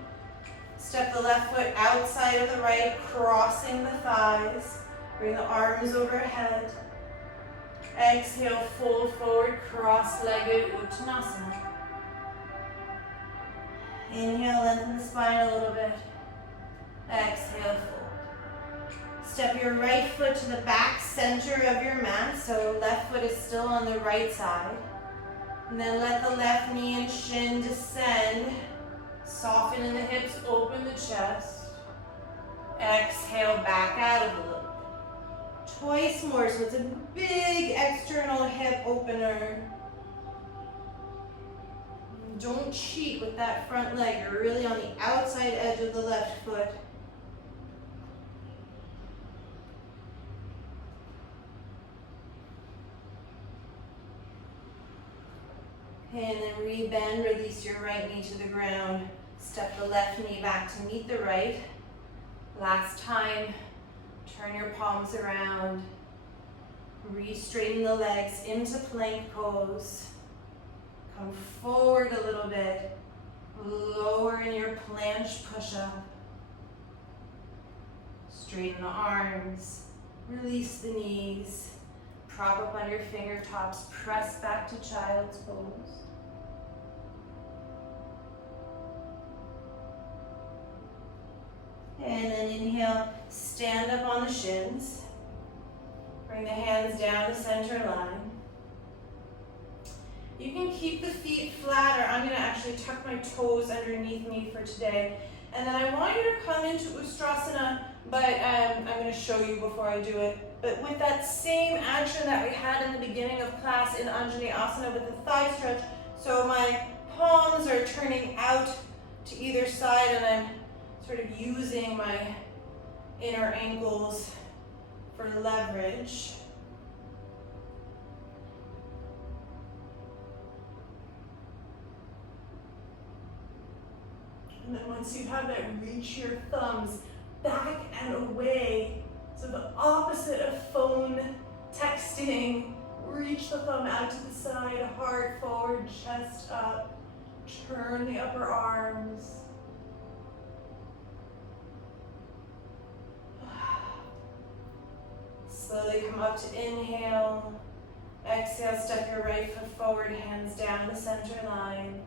Step the left foot outside of the right, crossing the thighs. Bring the arms overhead. Exhale, fold forward, cross-legged Uttanasana. Inhale, lengthen the spine a little bit. Exhale, fold. Step your right foot to the back center of your mat, so left foot is still on the right side. And then let the left knee and shin descend. Soften in the hips, open the chest. Exhale, back out of the loop. Twice more, so it's a big external hip opener. Don't cheat with that front leg. You're really on the outside edge of the left foot. Okay, and then rebend, release your right knee to the ground. Step the left knee back to meet the right. Last time, turn your palms around. Re-straighten the legs into plank pose. Come forward a little bit. Lower in your planche push-up. Straighten the arms. Release the knees. Prop up on your fingertips. Press back to child's pose. And then inhale, stand up on the shins. Bring the hands down the center line. You can keep the feet flat, or I'm going to actually tuck my toes underneath me for today. And then I want you to come into Ustrasana, but I'm going to show you before I do it. But with that same action that we had in the beginning of class in Anjali Asana with the thigh stretch. So my palms are turning out to either side, and I'm sort of using my in our ankles for leverage. And then once you have it, reach your thumbs back and away. So the opposite of phone texting. Reach the thumb out to the side, heart forward, chest up. Turn the upper arms. Slowly come up to inhale. Exhale, step your right foot forward, hands down the center line.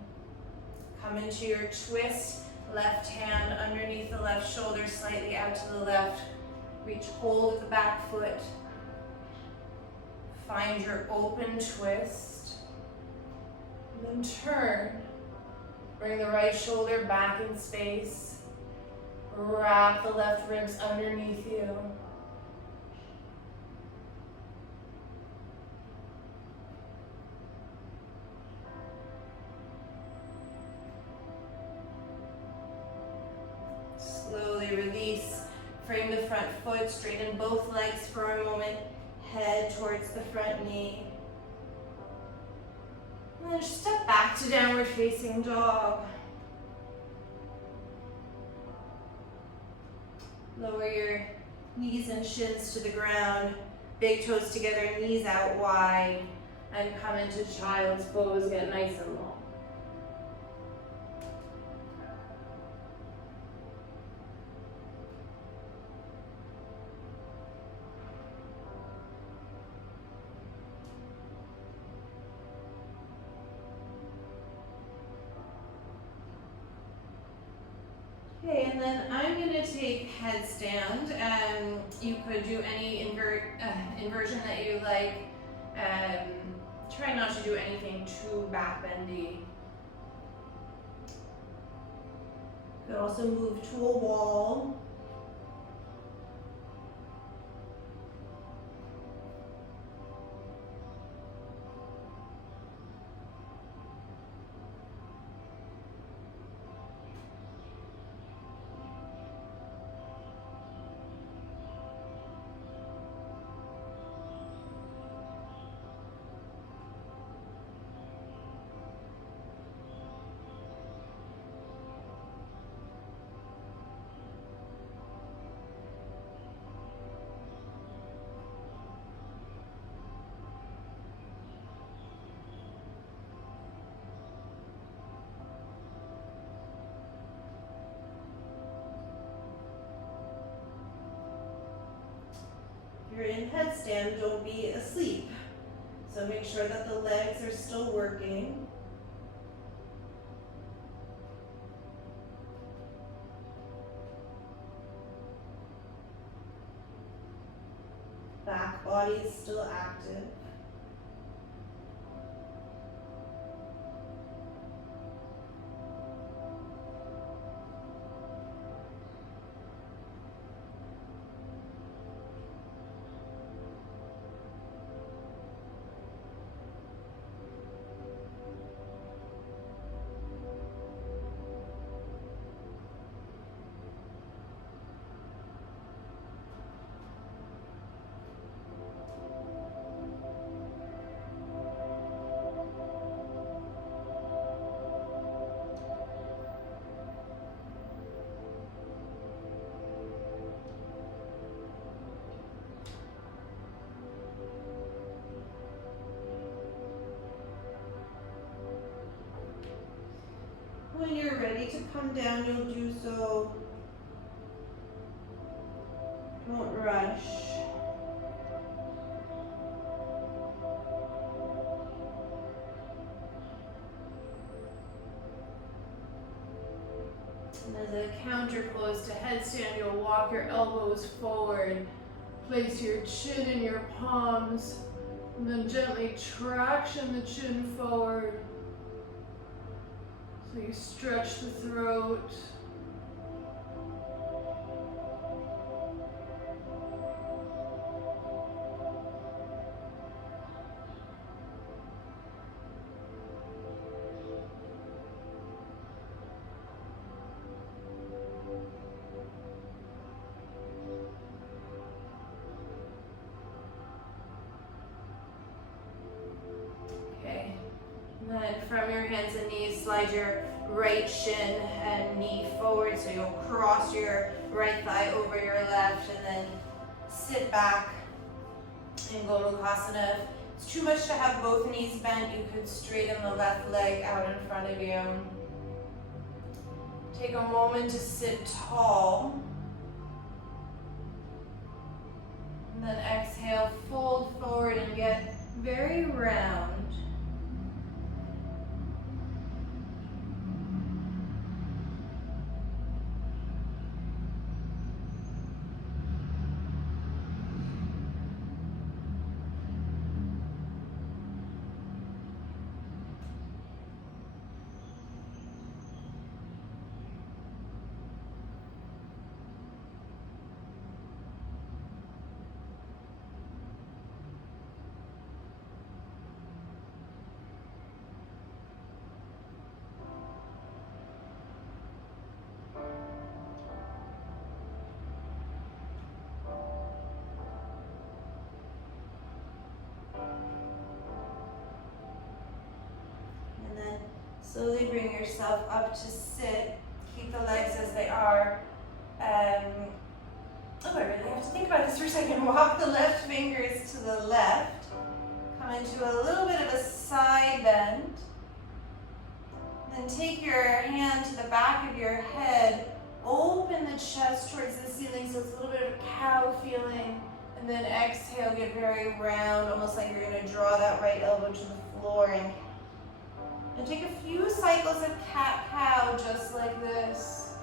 Come into your twist. Left hand underneath the left shoulder, slightly out to the left. Reach hold of the back foot. Find your open twist. And then turn. Bring the right shoulder back in space. Wrap the left ribs underneath you. Slowly release. Frame the front foot, straighten both legs for a moment. Head towards the front knee. And then step back to downward facing dog. Lower your knees and shins to the ground. Big toes together, knees out wide. And come into child's pose, get nice and long. Okay, and then I'm going to take headstand. You could do any inversion that you like. Try not to do anything too backbendy. You could also move to a wall. If you're in headstand, don't be asleep. So make sure that the legs are still working. Back body is still active. When you're ready to come down, you'll do so. Don't rush. And as a counter pose to headstand, you'll walk your elbows forward. Place your chin in your palms, and then gently traction the chin forward. So you stretch the throat. Then from your hands and knees, slide your right shin and knee forward, so you'll cross your right thigh over your left, and then sit back in Gomukhasana. If it's too much to have both knees bent, you could straighten the left leg out in front of you. Take a moment to sit tall. And then exhale, fold forward and get very round. Slowly bring yourself up to sit. Keep the legs as they are. I really have to think about this for a second. Walk the left fingers to the left. Come into a little bit of a side bend. Then take your hand to the back of your head. Open the chest towards the ceiling, so it's a little bit of a cow feeling. And then exhale, get very round, almost like you're going to draw that right elbow to the floor. And take a few cycles of cat-cow just like this.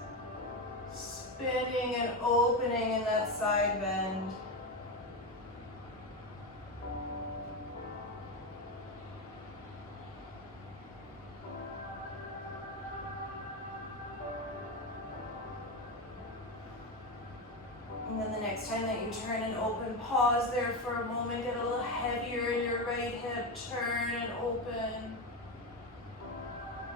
Spinning and opening in that side bend. And then the next time that you turn and open, pause there for a moment, get a little heavier in your right hip, turn and open.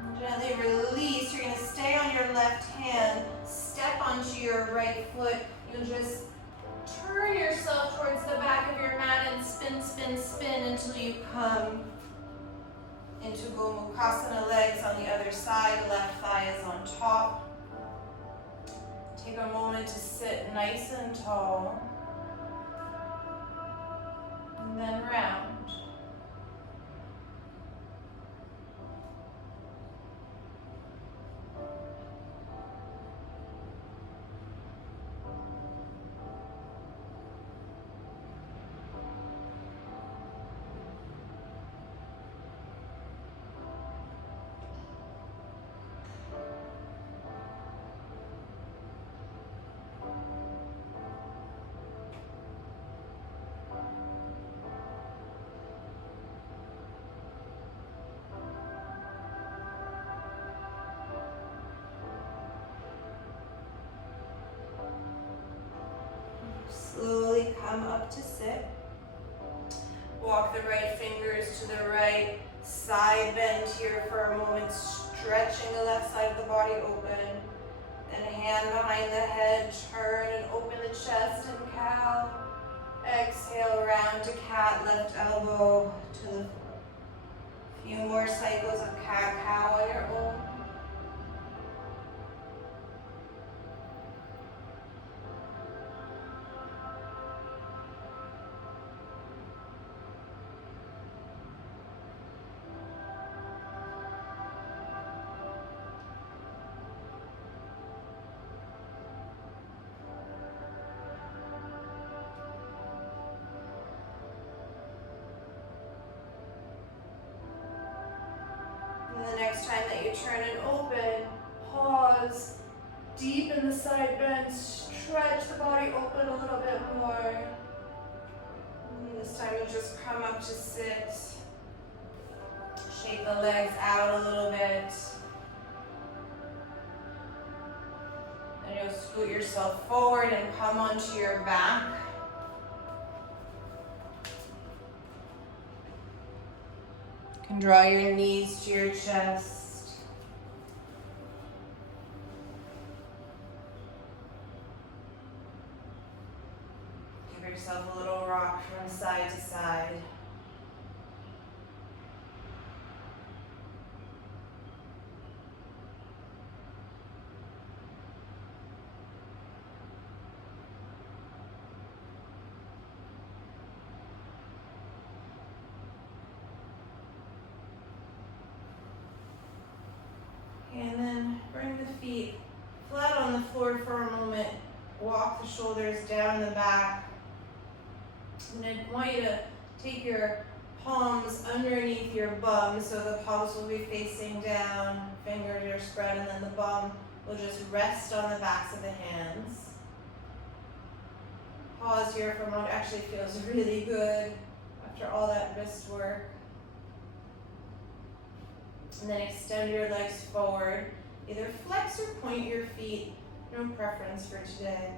And gently release. You're going to stay on your left hand, step onto your right foot. You'll just turn yourself towards the back of your mat and spin, spin, spin until you come into Gomukhasana. Legs on the other side, left thigh is on top. Take a moment to sit nice and tall. And then round. Slowly come up to sit. Walk the right fingers to the right. Side bend here for a moment, stretching the left side of the body open. Then hand behind the head, turn and open the chest and cow. Exhale, round to cat, left elbow to the floor. Few more cycles of cat-cow on your own. And the next time that you turn and open, pause, deepen the side bend, stretch the body open a little bit more. And this time you just come up to sit. Shake the legs out a little bit. Then you'll scoot yourself forward and come onto your back. You can draw your knees to your chest. Give yourself a little rock from side to side. Okay, and then bring the feet flat on the floor for a moment. Walk the shoulders down the back. And I want you to take your palms underneath your bum, so the palms will be facing down, fingers are spread, and then the bum will just rest on the backs of the hands. Pause here for a moment. Actually feels really good after all that wrist work. And then extend your legs forward. Either flex or point your feet, no preference for today.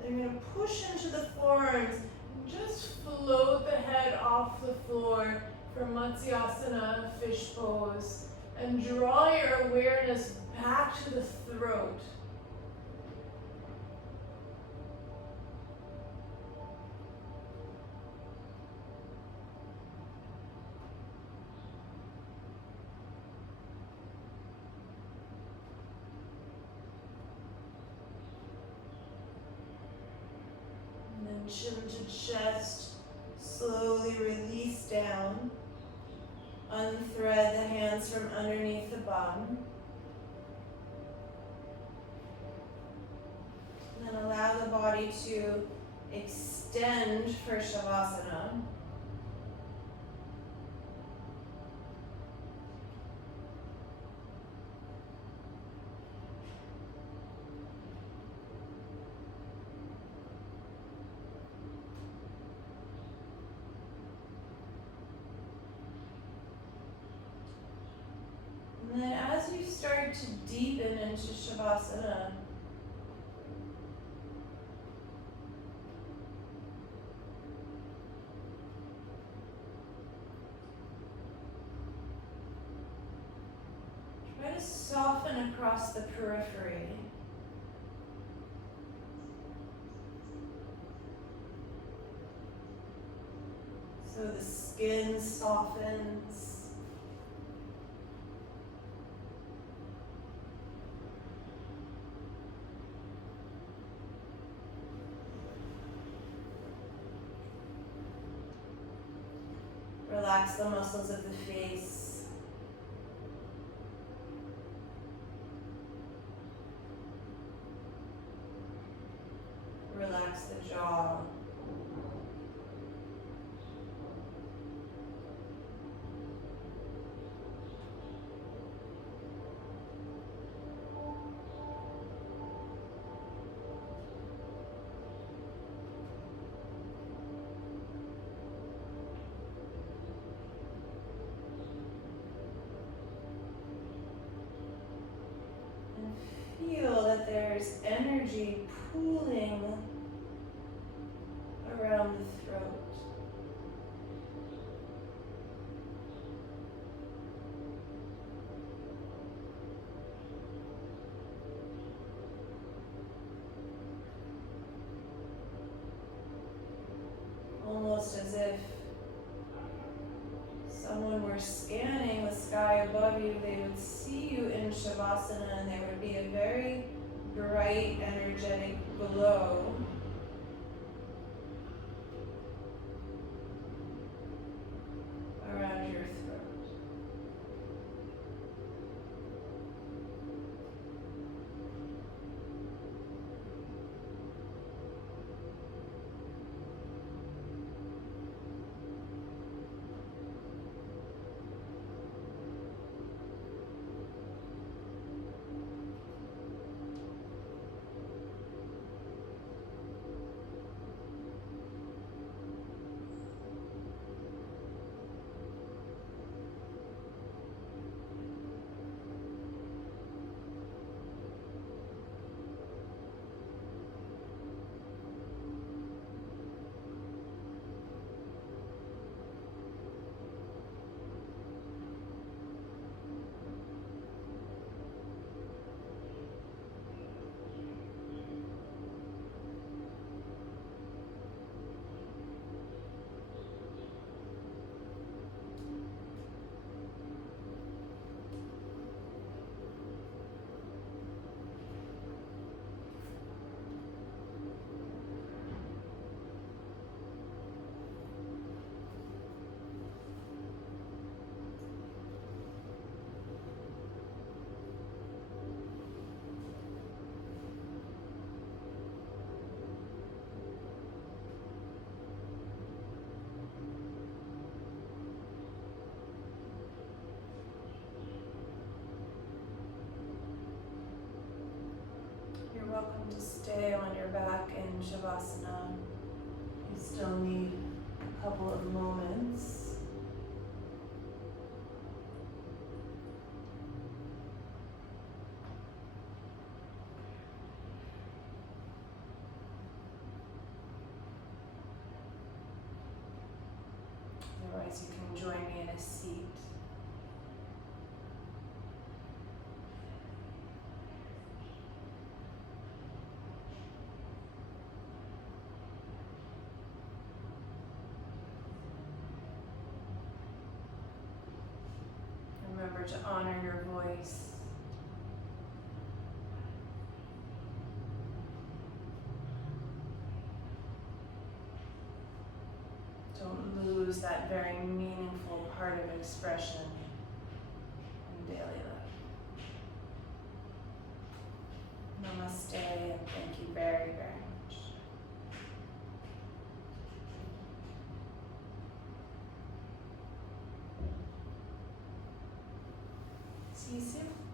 Then you're going to push into the forearms. Just float the head off the floor for Matsyasana, fish pose. And draw your awareness back to the throat. Chin to chest, slowly release down. Unthread the hands from underneath the bum. And then allow the body to extend for Shavasana. And then as you start to deepen into Shavasana, try to soften across the periphery. So the skin softens. Relax the muscles of the face. Relax the jaw. Feel that there's energy pooling around the throat. Almost as if someone were scanning the sky above you. They would see you in Shavasana, and there would be a very bright, energetic glow around your throat. stay on your back in Shavasana. You still need a couple of moments. Otherwise, you can join me in a seat. Remember to honor your voice. Don't lose that very meaningful part of expression in daily life. Namaste, and thank you very, very much. See you soon.